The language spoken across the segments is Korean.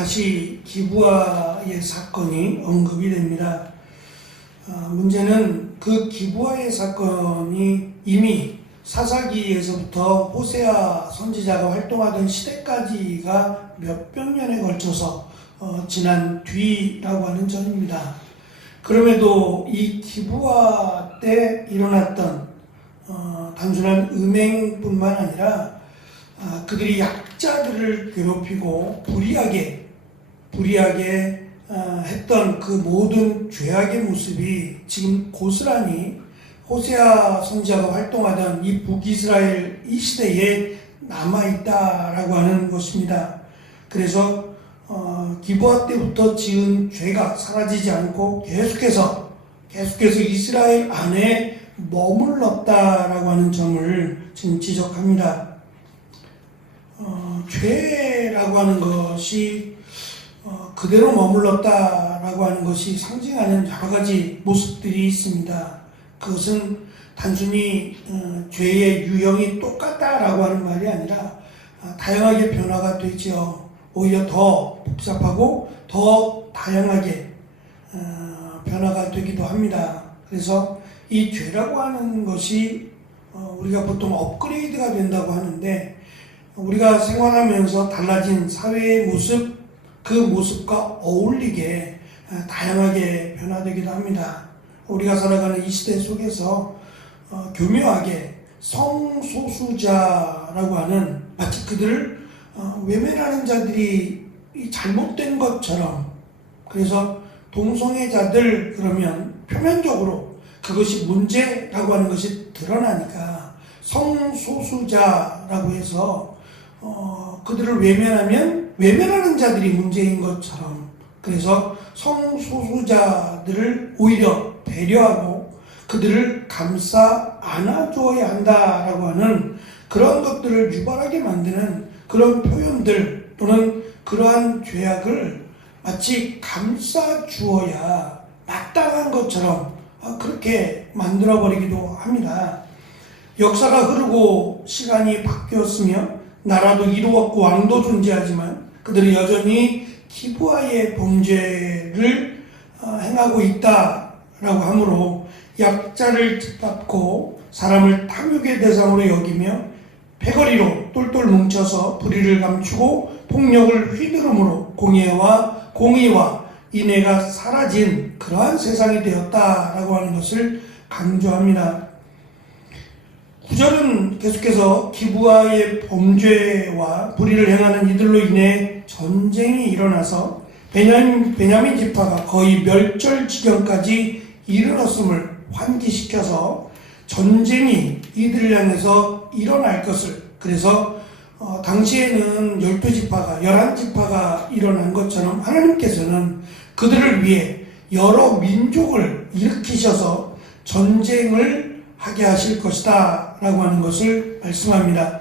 다시 기브아의 사건이 언급이 됩니다. 문제는 그 기브아의 사건이 이미 사사기에서부터 호세아 선지자가 활동하던 시대까지가 몇백 년에 걸쳐서 지난 뒤라고 하는 점입니다. 그럼에도 이 기브아 때 일어났던 단순한 음행뿐만 아니라 그들이 약자들을 괴롭히고 불의하게 했던 그 모든 죄악의 모습이 지금 고스란히 호세아 선지자가 활동하던 이 북이스라엘 이 시대에 남아있다라고 하는 것입니다. 그래서 기브아 때부터 지은 죄가 사라지지 않고 계속해서 이스라엘 안에 머물렀다라고 하는 점을 지금 지적합니다. 죄라고 하는 것이 그대로 머물렀다라고 하는 것이 상징하는 여러 가지 모습들이 있습니다. 그것은 단순히 죄의 유형이 똑같다라고 하는 말이 아니라 다양하게 변화가 되죠. 오히려 더 복잡하고 더 다양하게 변화가 되기도 합니다. 그래서 이 죄라고 하는 것이 우리가 보통 업그레이드가 된다고 하는데, 우리가 생활하면서 달라진 사회의 모습, 그 모습과 어울리게 다양하게 변화되기도 합니다. 우리가 살아가는 이 시대 속에서 교묘하게 성소수자라고 하는, 마치 그들을 외면하는 자들이 잘못된 것처럼, 그래서 동성애자들 그러면 표면적으로 그것이 문제라고 하는 것이 드러나니까 성소수자라고 해서 그들을 외면하면 외면하는 자들이 문제인 것처럼, 그래서 성소수자들을 오히려 배려하고 그들을 감싸 안아줘야 한다라고 하는 그런 것들을 유발하게 만드는 그런 표현들 또는 그러한 죄악을 마치 감싸 주어야 마땅한 것처럼 그렇게 만들어버리기도 합니다. 역사가 흐르고 시간이 바뀌었으며 나라도 이루었고 왕도 존재하지만 그들이 여전히 기브아의 범죄를 행하고 있다라고 하므로 약자를 짓밟고 사람을 탐욕의 대상으로 여기며 패거리로 똘똘 뭉쳐서 불의를 감추고 폭력을 휘두름으로 공의와 인애가 사라진 그러한 세상이 되었다라고 하는 것을 강조합니다. 9절은 계속해서 기브아의 범죄와 불의를 행하는 이들로 인해 전쟁이 일어나서 베냐민 지파가 거의 멸절 지경까지 이르렀음을 환기시켜서 전쟁이 이들을 향해서 일어날 것을, 그래서 당시에는 12지파가 11지파가 일어난 것처럼 하나님께서는 그들을 위해 여러 민족을 일으키셔서 전쟁을 하게 하실 것이다 라고 하는 것을 말씀합니다.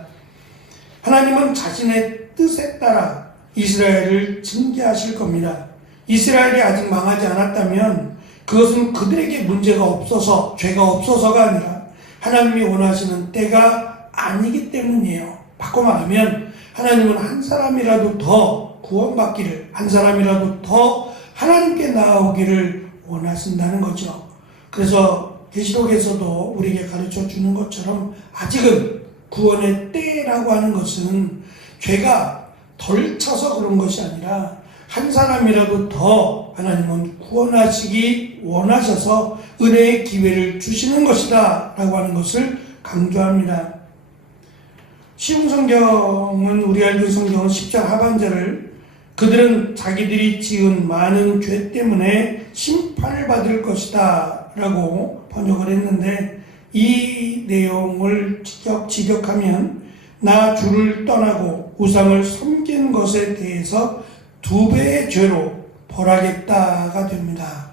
하나님은 자신의 뜻에 따라 이스라엘을 징계하실 겁니다. 이스라엘이 아직 망하지 않았다면 그것은 그들에게 문제가 없어서, 죄가 없어서가 아니라 하나님이 원하시는 때가 아니기 때문이에요. 바꿔 말하면 하나님은 한 사람이라도 더 구원받기를, 한 사람이라도 더 하나님께 나아오기를 원하신다는 거죠. 그래서 계시록에서도 우리에게 가르쳐 주는 것처럼 아직은 구원의 때라고 하는 것은 죄가 덜 차서 그런 것이 아니라 한 사람이라도 더 하나님은 구원하시기 원하셔서 은혜의 기회를 주시는 것이다 라고 하는 것을 강조합니다. 쉬운 성경은, 우리 알던 성경은 10절 하반절을 그들은 자기들이 지은 많은 죄 때문에 심판을 받을 것이다 라고 번역을 했는데, 이 내용을 직역하면 나 주를 떠나고 우상을 섬긴 것에 대해서 2배의 죄로 벌하겠다가 됩니다.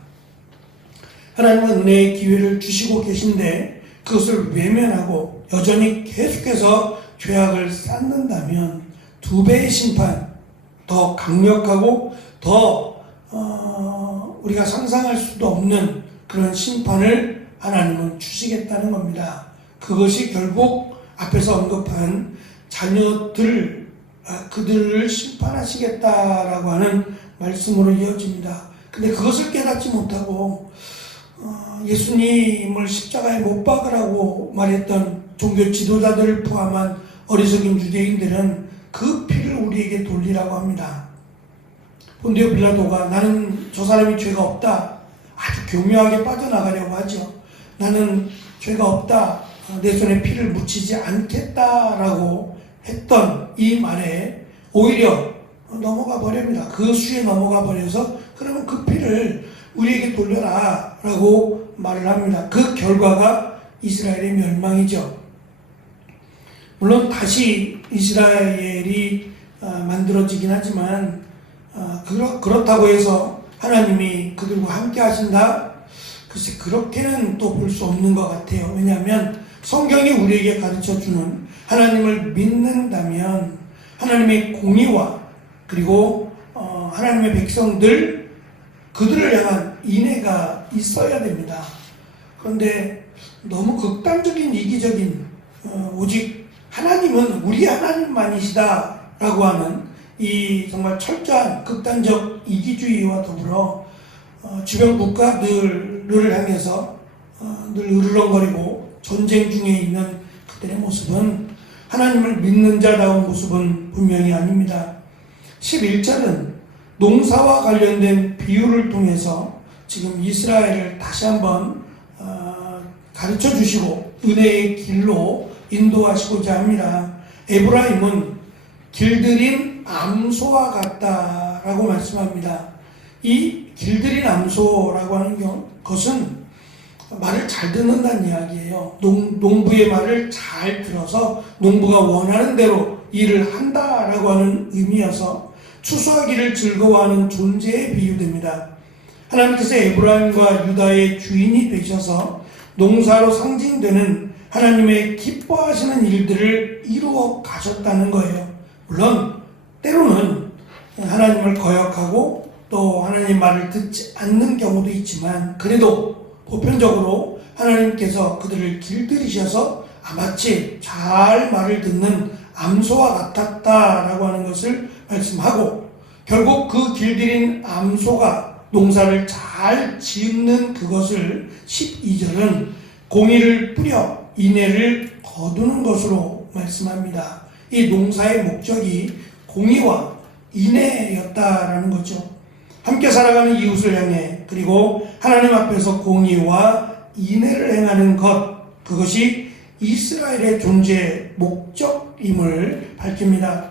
하나님은 은혜의 기회를 주시고 계신데 그것을 외면하고 여전히 계속해서 죄악을 쌓는다면 2배의 심판, 더 강력하고 더 우리가 상상할 수도 없는 그런 심판을 하나님은 주시겠다는 겁니다. 그것이 결국 앞에서 언급한 자녀들, 그들을 심판하시겠다라고 하는 말씀으로 이어집니다. 근데 그것을 깨닫지 못하고 예수님을 십자가에 못 박으라고 말했던 종교 지도자들을 포함한 어리석은 유대인들은 그 피를 우리에게 돌리라고 합니다. 본디오 빌라도가 나는 저 사람이 죄가 없다, 아주 교묘하게 빠져나가려고 하죠. 나는 죄가 없다, 내 손에 피를 묻히지 않겠다라고 했던 이 말에 오히려 넘어가 버립니다. 그 수에 넘어가 버려서 그러면 그 피를 우리에게 돌려라 라고 말을 합니다. 그 결과가 이스라엘의 멸망이죠. 물론 다시 이스라엘이 만들어지긴 하지만 그렇다고 해서 하나님이 그들과 함께 하신다? 글쎄 그렇게는 또 볼 수 없는 것 같아요. 왜냐하면 성경이 우리에게 가르쳐주는 하나님을 믿는다면 하나님의 공의와 그리고 하나님의 백성들 그들을 향한 인애가 있어야 됩니다. 그런데 너무 극단적인 이기적인 오직 하나님은 우리 하나님만이시다 라고 하는 이 정말 철저한 극단적 이기주의와 더불어 주변 국가들을 향해서 늘 으르렁거리고 전쟁 중에 있는 그들의 모습은 하나님을 믿는 자다운 모습은 분명히 아닙니다. 11절은 농사와 관련된 비유를 통해서 지금 이스라엘을 다시 한번 가르쳐 주시고 은혜의 길로 인도하시고자 합니다. 에브라임은 길들인 암소와 같다라고 말씀합니다. 이 길들인 암소라고 하는 것은 말을 잘 듣는다는 이야기예요. 농부의 말을 잘 들어서 농부가 원하는 대로 일을 한다라고 하는 의미여서 추수하기를 즐거워하는 존재에 비유됩니다. 하나님께서 에브라임과 유다의 주인이 되셔서 농사로 상징되는 하나님의 기뻐하시는 일들을 이루어 가셨다는 거예요. 물론 때로는 하나님을 거역하고 또 하나님 말을 듣지 않는 경우도 있지만 그래도 보편적으로 하나님께서 그들을 길들이셔서 마치 잘 말을 듣는 암소와 같았다라고 하는 것을 말씀하고 결국 그 길들인 암소가 농사를 잘 짓는 그것을 12절은 공의를 뿌려 인애를 거두는 것으로 말씀합니다. 이 농사의 목적이 공의와 인애였다라는 거죠. 함께 살아가는 이웃을 향해 그리고 하나님 앞에서 공의와 인애를 행하는 것, 그것이 이스라엘의 존재의 목적임을 밝힙니다.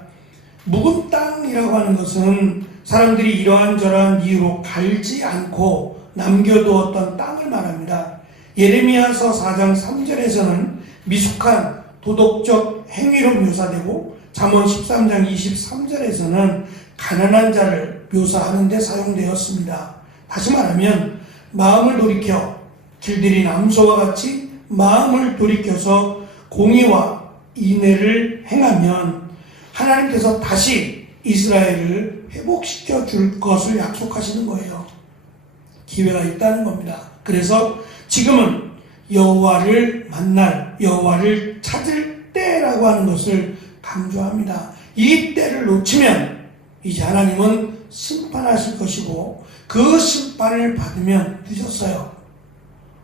묵은 땅이라고 하는 것은 사람들이 이러한저러한 이유로 갈지 않고 남겨두었던 땅을 말합니다. 예레미야서 4장 3절에서는 미숙한 도덕적 행위로 묘사되고 잠언 13장 23절에서는 가난한 자를 묘사하는 데 사용되었습니다. 다시 말하면 마음을 돌이켜 길들인 암소와 같이 마음을 돌이켜서 공의와 인애를 행하면 하나님께서 다시 이스라엘을 회복시켜 줄 것을 약속하시는 거예요. 기회가 있다는 겁니다. 그래서 지금은 여호와를 만날, 여호와를 찾을 때라고 하는 것을 강조합니다. 이 때를 놓치면 이제 하나님은 심판하실 것이고 그 심판을 받으면 늦었어요.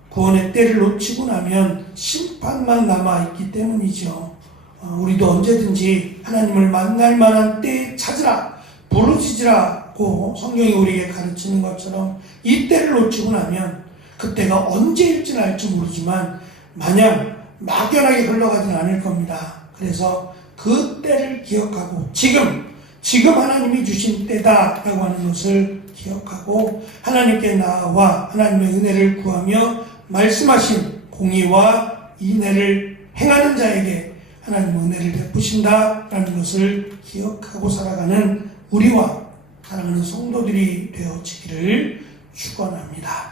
구원의 때를 놓치고 나면 심판만 남아있기 때문이죠. 우리도 언제든지 하나님을 만날 만한 때에 찾으라, 부르짖으라고 성경이 우리에게 가르치는 것처럼 이 때를 놓치고 나면 그때가 언제일지는 알지 모르지만 마냥 막연하게 흘러가진 않을 겁니다. 그래서 그 때를 기억하고 지금 하나님이 주신 때다라고 하는 것을 기억하고 하나님께 나아와 하나님의 은혜를 구하며 말씀하신 공의와 인애를 행하는 자에게 하나님 은혜를 베푸신다라는 것을 기억하고 살아가는 우리와 사랑하는 성도들이 되어지기를 축원합니다.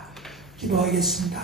기도하겠습니다.